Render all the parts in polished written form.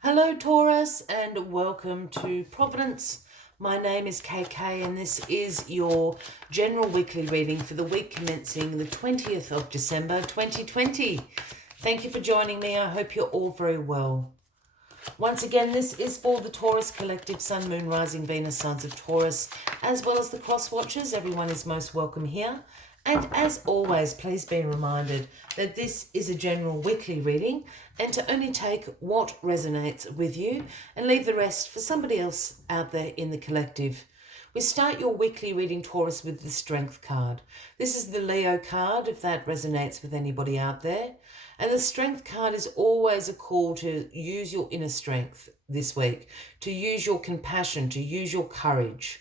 Hello, Taurus, and welcome to Providence. My name is KK, and this is your general weekly reading for the week commencing the 20th of December 2020. Thank you for joining me. I hope you're all very well. Once again, this is for the Taurus Collective, Sun, Moon, Rising, Venus, Signs of Taurus, as well as the Cross Watchers. Everyone is most welcome here. And as always, please be reminded that this is a general weekly reading and to only take what resonates with you and leave the rest for somebody else out there in the collective. We start your weekly reading, Taurus, with the Strength card. This is the Leo card, if that resonates with anybody out there. And the Strength card is always a call to use your inner strength this week, to use your compassion, to use your courage.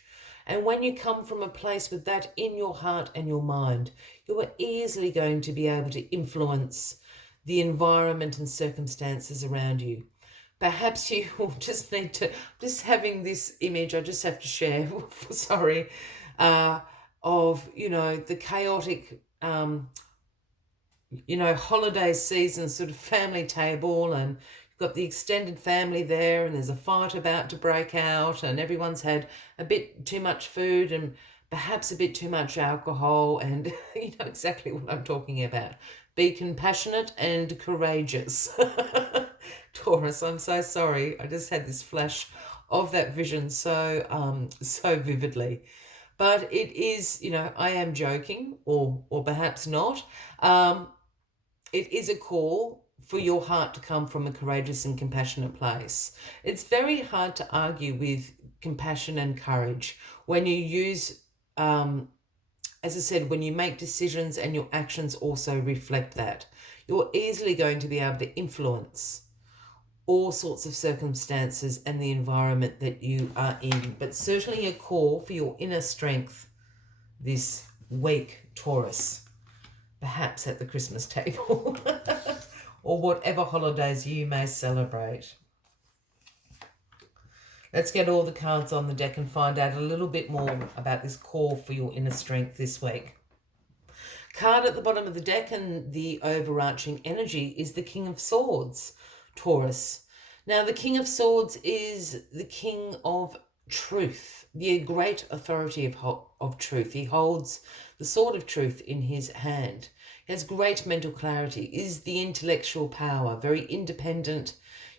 And when you come from a place with that in your heart and your mind, you are easily going to be able to influence the environment and circumstances around you. Perhaps you will just need to, just having this image, I just have to share, sorry, of, the chaotic, holiday season sort of family table, and you've got the extended family there, and there's a fight about to break out, and everyone's had a bit too much food and perhaps a bit too much alcohol, and you know exactly what I'm talking about. Be compassionate and courageous. Taurus, I'm so sorry. I just had this flash of that vision so vividly. But it is, I am joking, or perhaps not. It is a call for your heart to come from a courageous and compassionate place. It's very hard to argue with compassion and courage when you use, as I said, when you make decisions and your actions also reflect that. You're easily going to be able to influence all sorts of circumstances and the environment that you are in, but certainly a call for your inner strength this week, Taurus. Perhaps at the Christmas table or whatever holidays you may celebrate. Let's get all the cards on the deck and find out a little bit more about this call for your inner strength this week. Card at the bottom of the deck and the overarching energy is the King of Swords, Taurus. Now, the King of Swords is the King of Truth, the great authority of truth. He holds the sword of truth in his hand. He has great mental clarity, is the intellectual power, very independent,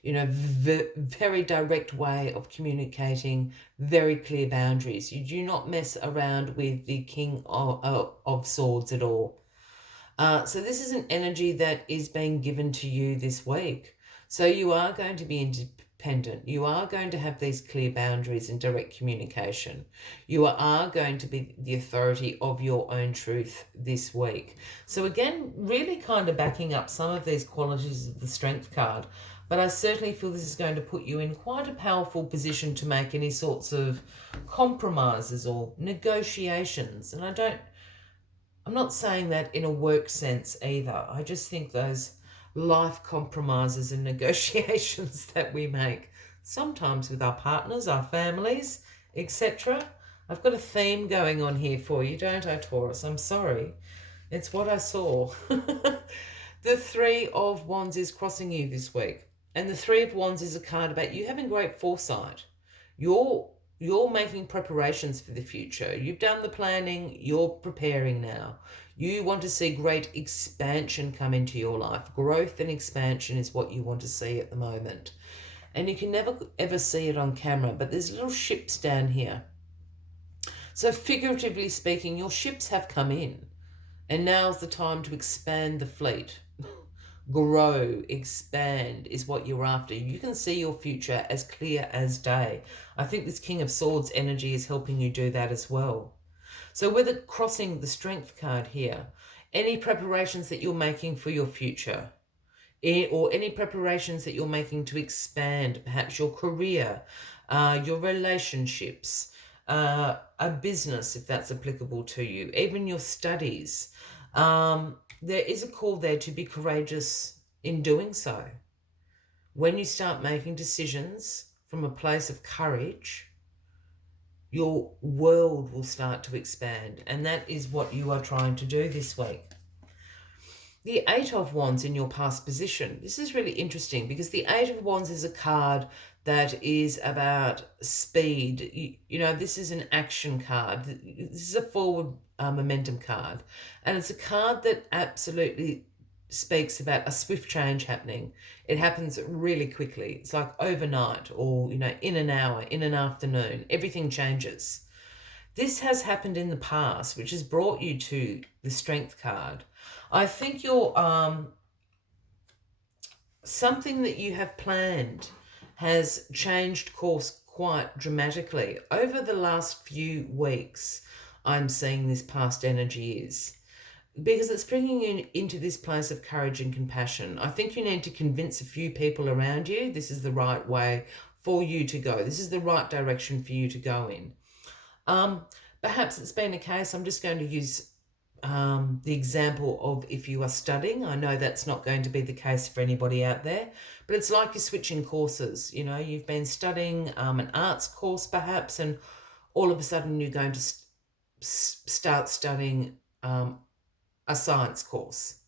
very direct way of communicating, very clear boundaries. You do not mess around with the King of Swords at all. So this is an energy that is being given to you this week. So you are going to be independent. You are going to have these clear boundaries and direct communication. You are going to be the authority of your own truth this week. So again, really kind of backing up some of these qualities of the Strength card. But I certainly feel this is going to put you in quite a powerful position to make any sorts of compromises or negotiations. And I'm not saying that in a work sense either. I just think those life compromises and negotiations that we make, sometimes with our partners, our families, etc. I've got a theme going on here for you, don't I, Taurus? I'm sorry. It's what I saw. The Three of Wands is crossing you this week. And the Three of Wands is a card about you having great foresight. You're making preparations for the future. You've done the planning. You're preparing now. You want to see great expansion come into your life. Growth and expansion is what you want to see at the moment. And you can never, ever see it on camera, but there's little ships down here. So figuratively speaking, your ships have come in. And now's the time to expand the fleet. Grow, expand is what you're after. You can see your future as clear as day. I think this King of Swords energy is helping you do that as well. So whether crossing the Strength card here, any preparations that you're making for your future, or any preparations that you're making to expand, perhaps your career, your relationships, a business, if that's applicable to you, even your studies, there is a call there to be courageous in doing so. When you start making decisions from a place of courage, your world will start to expand. And that is what you are trying to do this week. The Eight of Wands in your past position. This is really interesting because the Eight of Wands is a card that is about speed. This is an action card. This is a forward momentum card. And it's a card that absolutely speaks about a swift change happening. It happens really quickly. It's like overnight or, in an hour, in an afternoon. Everything changes. This has happened in the past, which has brought you to the Strength card. I think you're something that you have planned has changed course quite dramatically over the last few weeks. I'm seeing this past energy is because it's bringing you into this place of courage and compassion. I think you need to convince a few people around you this is the right way for you to go. This is the right direction for you to go in. Perhaps it's been a case, I'm just going to use the example of if you are studying. I know that's not going to be the case for anybody out there, but it's like you're switching courses. You've been studying an arts course perhaps, and all of a sudden you're going to start studying a science course.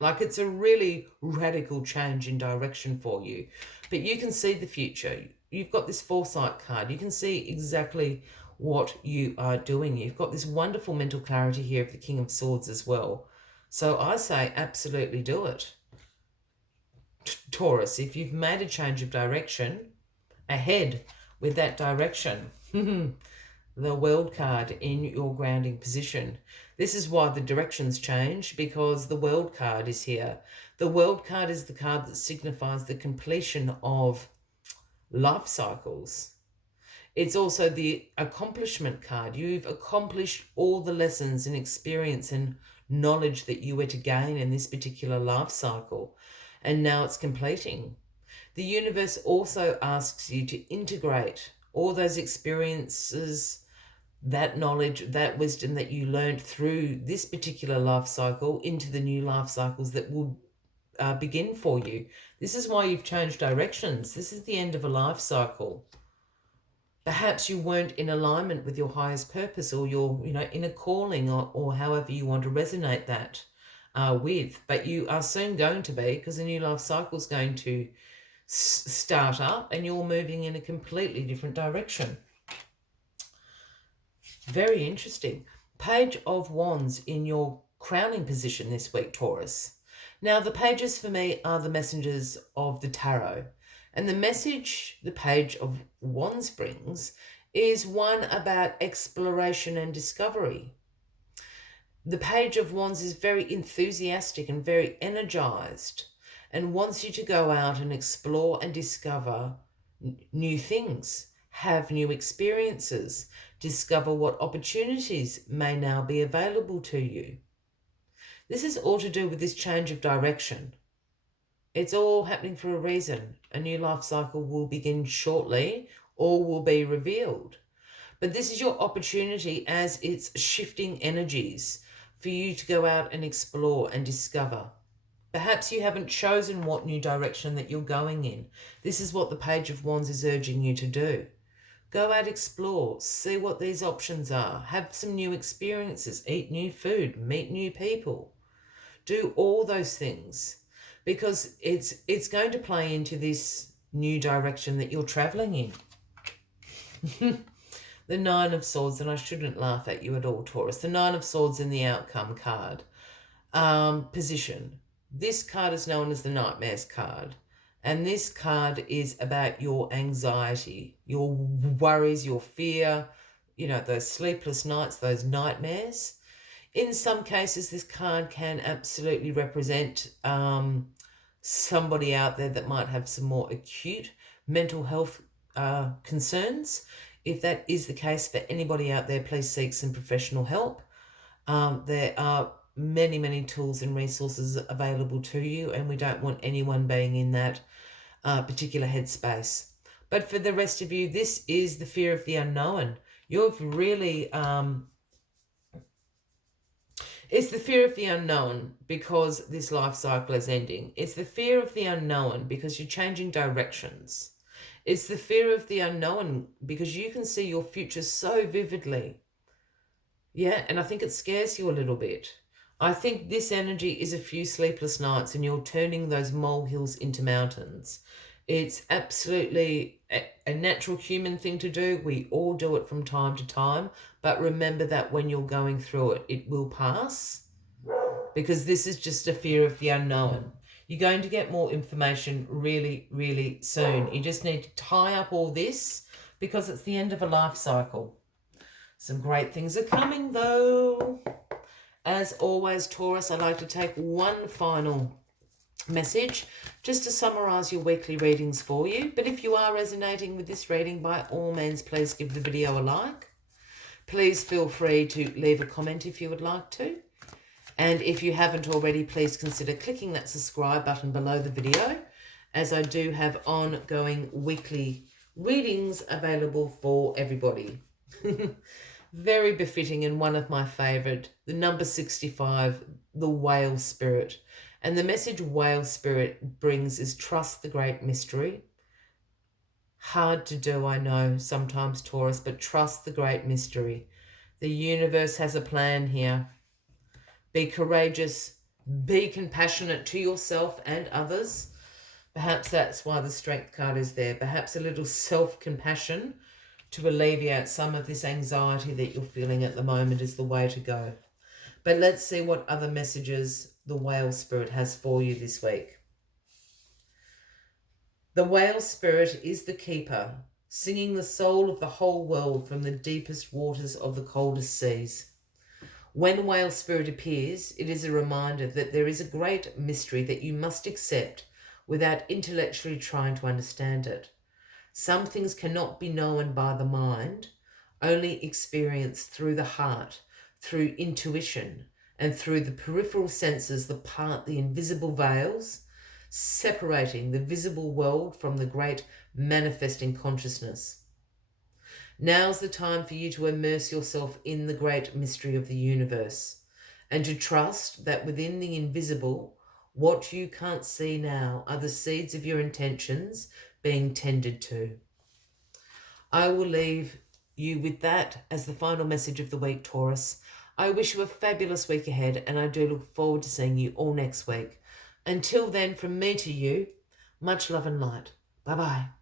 Like it's a really radical change in direction for you, but you can see the future. You've got this foresight card. You can see exactly what you are doing. You've got this wonderful mental clarity here of the King of Swords as well. So I say absolutely do it. Taurus, if you've made a change of direction, ahead with that direction. The World card in your grounding position. This is why the directions change, because the World card is here. The World card is the card that signifies the completion of life cycles. It's also the accomplishment card. You've accomplished all the lessons and experience and knowledge that you were to gain in this particular life cycle, and now it's completing. The universe also asks you to integrate all those experiences, that knowledge, that wisdom that you learned through this particular life cycle into the new life cycles that will begin for you. This is why you've changed directions. This is the end of a life cycle. Perhaps you weren't in alignment with your highest purpose or your, inner calling or however you want to resonate that with, but you are soon going to be, because the new life cycle is going to start up and you're moving in a completely different direction. Very interesting. Page of Wands in your crowning position this week, Taurus. Now, the pages for me are the messengers of the tarot. And the message the Page of Wands brings is one about exploration and discovery. The Page of Wands is very enthusiastic and very energized and wants you to go out and explore and discover new things, have new experiences, discover what opportunities may now be available to you. This is all to do with this change of direction. It's all happening for a reason. A new life cycle will begin shortly or will be revealed. But this is your opportunity as it's shifting energies for you to go out and explore and discover. Perhaps you haven't chosen what new direction that you're going in. This is what the Page of Wands is urging you to do. Go out, explore, see what these options are, have some new experiences, eat new food, meet new people. Do all those things because it's going to play into this new direction that you're traveling in. The Nine of Swords, and I shouldn't laugh at you at all, Taurus. The Nine of Swords in the outcome card position. This card is known as the Nightmares card. And this card is about your anxiety, your worries, your fear, those sleepless nights, those nightmares. In some cases, this card can absolutely represent somebody out there that might have some more acute mental health concerns. If that is the case for anybody out there, please seek some professional help. There are many, many tools and resources available to you, and we don't want anyone being in that particular headspace. But for the rest of you, this is the fear of the unknown. You've really... it's the fear of the unknown because this life cycle is ending. It's the fear of the unknown because you're changing directions. It's the fear of the unknown because you can see your future so vividly. Yeah, and I think it scares you a little bit. I think this energy is a few sleepless nights and you're turning those molehills into mountains. It's absolutely a natural human thing to do. We all do it from time to time. But remember that when you're going through it, it will pass, because this is just a fear of the unknown. You're going to get more information really, really soon. You just need to tie up all this because it's the end of a life cycle. Some great things are coming though. As always, Taurus, I'd like to take one final message just to summarize your weekly readings for you. But if you are resonating with this reading, by all means, please give the video a like. Please feel free to leave a comment if you would like to. And if you haven't already, please consider clicking that subscribe button below the video, as I do have ongoing weekly readings available for everybody. Very befitting, and one of my favourite, the number 65, the whale spirit. And the message whale spirit brings is trust the great mystery. Hard to do, I know, sometimes, Taurus, but trust the great mystery. The universe has a plan here. Be courageous, be compassionate to yourself and others. Perhaps that's why the strength card is there. Perhaps a little self-compassion to alleviate some of this anxiety that you're feeling at the moment is the way to go. But let's see what other messages the whale spirit has for you this week. The whale spirit is the keeper, singing the soul of the whole world from the deepest waters of the coldest seas. When whale spirit appears, it is a reminder that there is a great mystery that you must accept without intellectually trying to understand it. Some things cannot be known by the mind, only experienced through the heart, through intuition, and through the peripheral senses that part the invisible veils, separating the visible world from the great manifesting consciousness. Now's the time for you to immerse yourself in the great mystery of the universe, and to trust that within the invisible, what you can't see now are the seeds of your intentions being tended to. I will leave you with that as the final message of the week, Taurus. I wish you a fabulous week ahead, and I do look forward to seeing you all next week. Until then, from me to you, much love and light. Bye-bye.